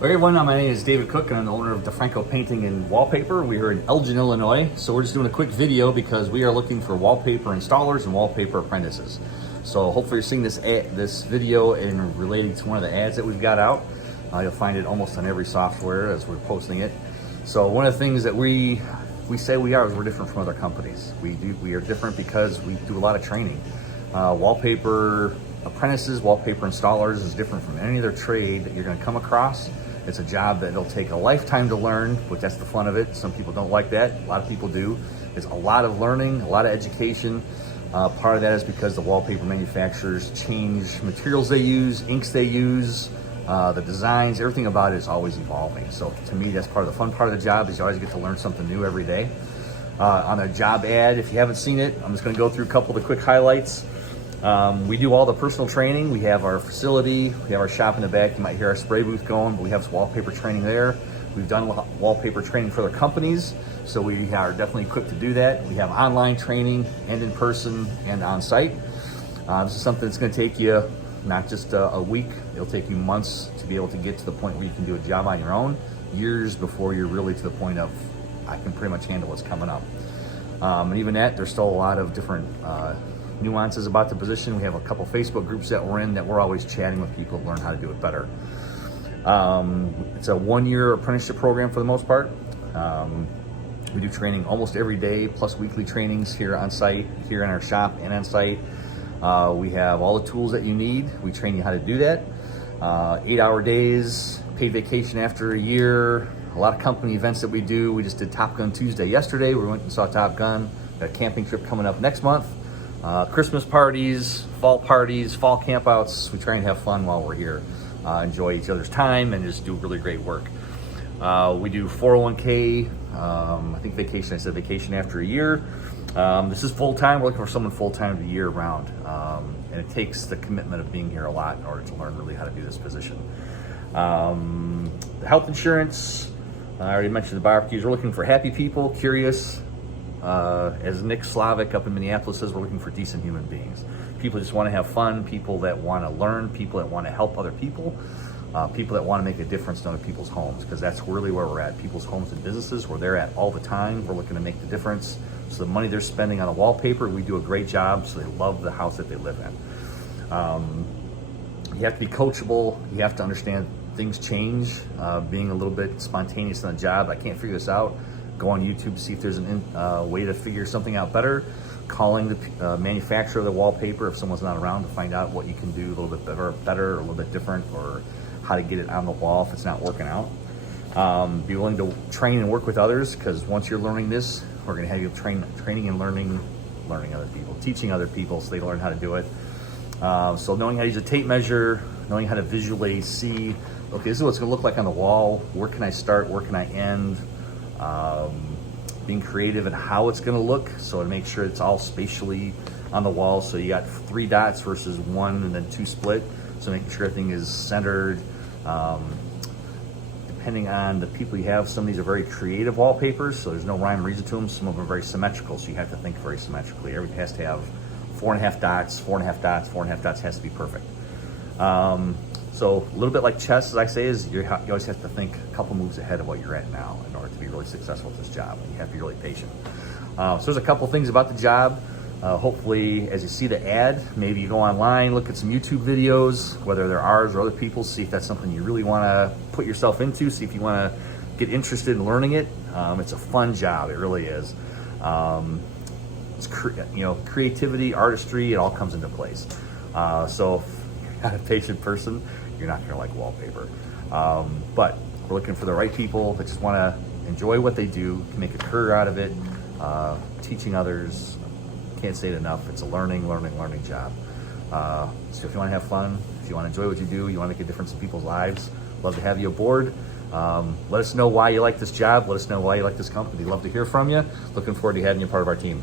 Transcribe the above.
Hey everyone, my name is David Cook and I'm the owner of DeFranco Painting and Wallpaper. We are in Elgin, Illinois. So we're just doing a quick video because we are looking for wallpaper installers and wallpaper apprentices. So hopefully you're seeing this video in relating to one of the ads that we've got out. You'll find it almost on every software as we're posting it. So one of the things that we say we are is we're different from other companies. We are different because we do a lot of training. Wallpaper apprentices, wallpaper installers is different from any other trade that you're going to come across. It's a job that it'll take a lifetime to learn, but that's the fun of it. Some people don't like that. A lot of people do. It's a lot of learning, a lot of education. Part of that is because the wallpaper manufacturers change materials they use, inks they use, the designs, everything about it is always evolving. So to me, that's part of the fun part of the job is you always get to learn something new every day. On a job ad, if you haven't seen it, I'm just gonna go through a couple of the quick highlights. We do all the personal training. We have our facility, we have our shop in the back. You might hear our spray booth going, but we have wallpaper training there. We've done wallpaper training for other companies, so we are definitely equipped to do that. We have online training and in person and on site. This is something that's gonna take you not just a week, it'll take you months to be able to get to the point where you can do a job on your own, years before you're really to the point of, I can pretty much handle what's coming up. And even that, there's still a lot of different nuances about the position. We have a couple Facebook groups that we're in that we're always chatting with people to learn how to do it better. It's a 1-year apprenticeship program for the most part. We do training almost every day, plus weekly trainings here on site, here in our shop and on site. We have all the tools that you need. We train you how to do that. 8-hour days, paid vacation after a year, a lot of company events that we do. We just did Top Gun Tuesday yesterday. We went and saw Top Gun. Got a camping trip coming up next month. Christmas parties, fall campouts. We try and have fun while we're here. Enjoy each other's time and just do really great work. We do 401k, I think vacation, I said vacation after a year. This is full-time. We're looking for someone full-time the year round. And it takes the commitment of being here a lot in order to learn really how to do this position. The health insurance, I already mentioned the barbecues. We're looking for happy people, curious. As Nick Slavic up in Minneapolis says, we're looking for decent human beings. People just want to have fun, people that want to learn, people that want to help other people, people that want to make a difference in other people's homes, because that's really where we're at. People's homes and businesses, where they're at all the time. We're looking to make the difference. So the money they're spending on a wallpaper, we do a great job, so they love the house that they live in. You have to be coachable. You have to understand things change. Being a little bit spontaneous on the job. I can't figure this out. Go on YouTube to see if there's a way to figure something out better. Calling the manufacturer of the wallpaper if someone's not around to find out what you can do a little bit better, or a little bit different, or how to get it on the wall if it's not working out. Be willing to train and work with others, because once you're learning this, we're going to have you training and learning other people, teaching other people so they learn how to do it. So knowing how to use a tape measure, knowing how to visually see, okay, this is what it's going to look like on the wall. Where can I start? Where can I end? Being creative in how it's going to look, so to make sure it's all spatially on the wall. So you got 3 dots versus 1 and then 2 split. So making sure everything is centered. Depending on the people you have, some of these are very creative wallpapers, so there's no rhyme or reason to them. Some of them are very symmetrical, so you have to think very symmetrically. Everything has to have 4.5 dots, 4.5 dots, 4.5 dots has to be perfect. So a little bit like chess, as I say, is you always have to think a couple moves ahead of what you're at now in order to be really successful at this job. And you have to be really patient. So there's a couple things about the job. Hopefully, as you see the ad, maybe you go online, look at some YouTube videos, whether they're ours or other people's, see if that's something you really want to put yourself into, see if you want to get interested in learning it. It's a fun job, it really is. It's creativity, artistry, it all comes into place. So if you're not a patient person, you're not going to like wallpaper. But we're looking for the right people that just want to enjoy what they do, can make a career out of it, teaching others. Can't say it enough. It's a learning job. So if you want to have fun, if you want to enjoy what you do, you want to make a difference in people's lives, love to have you aboard. Let us know why you like this job. Let us know why you like this company. Love to hear from you. Looking forward to having you part of our team.